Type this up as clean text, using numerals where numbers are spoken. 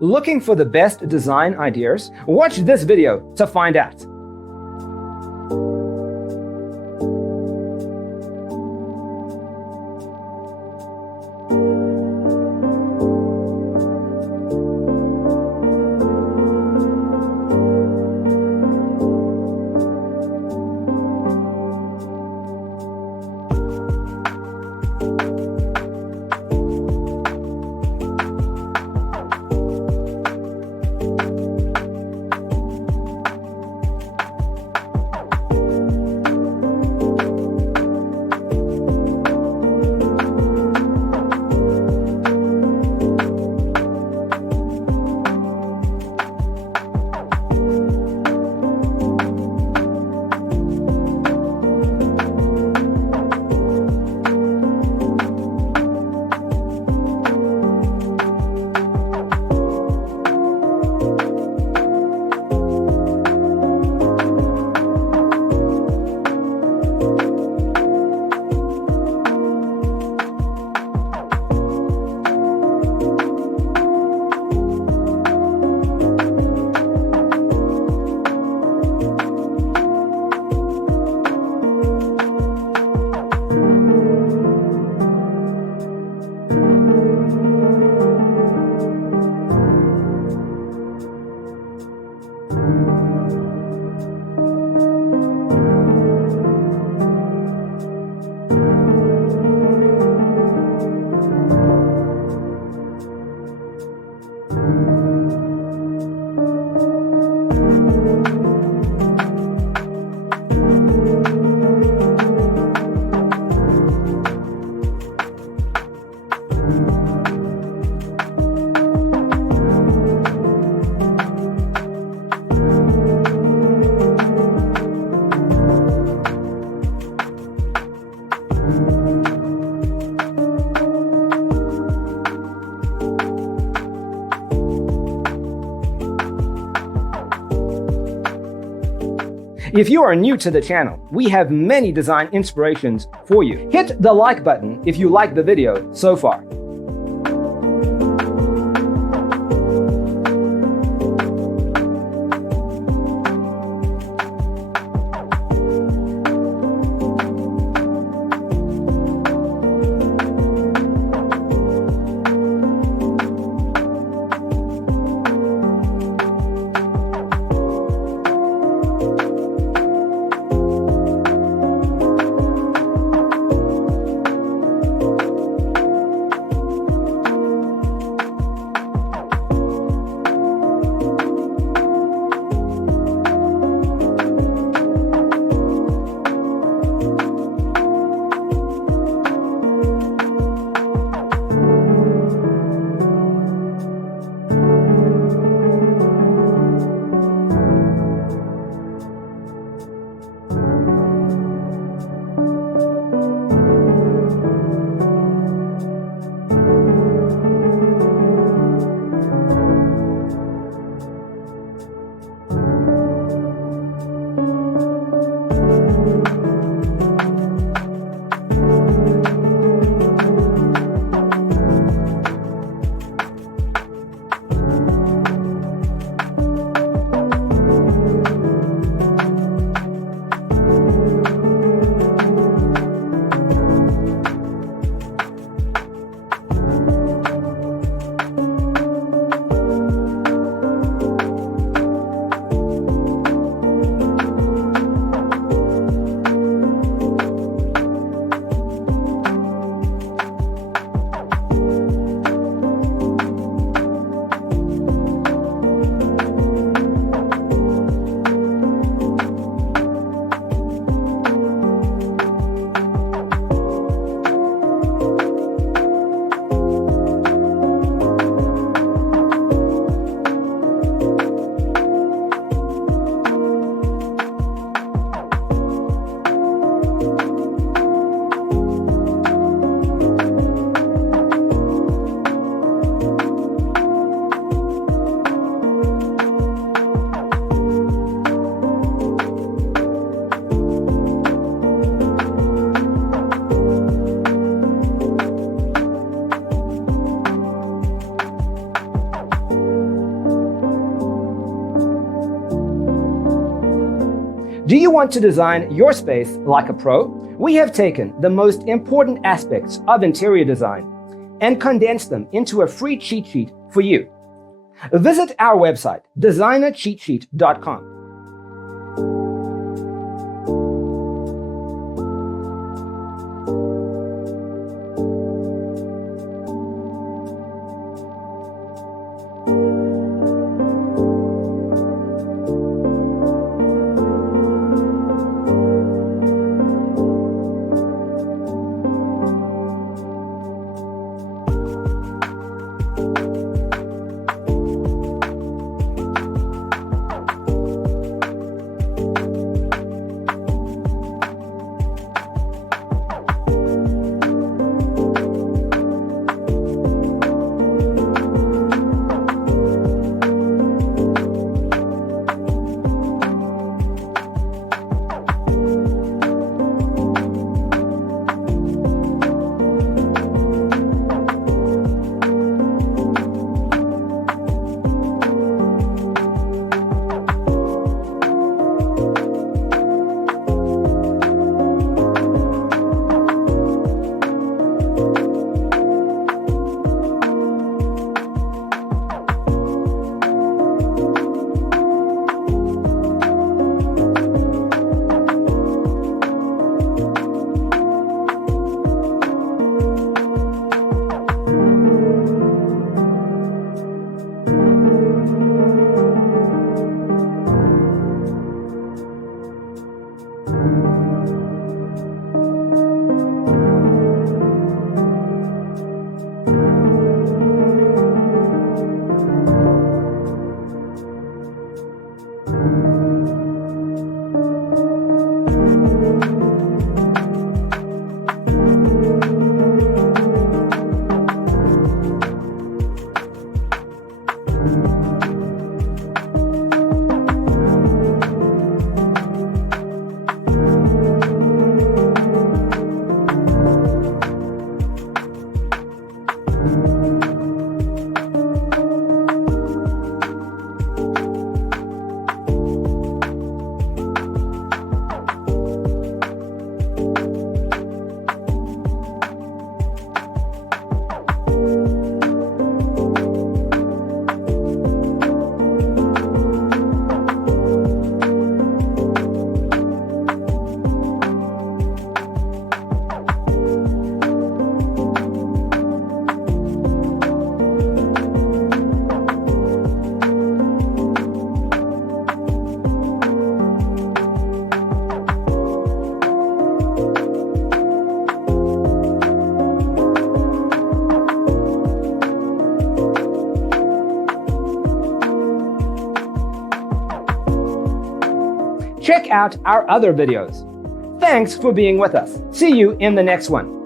Looking for the best design ideas? Watch this video to find out. If you are new to the channel, we have many design inspirations for you. Hit the like button if you like the video so far. Do you want to design your space like a pro? We have taken the most important aspects of interior design and condensed them into a free cheat sheet for you. Visit our website, designercheatsheet.com. Check out our other videos. Thanks for being with us. See you in the next one.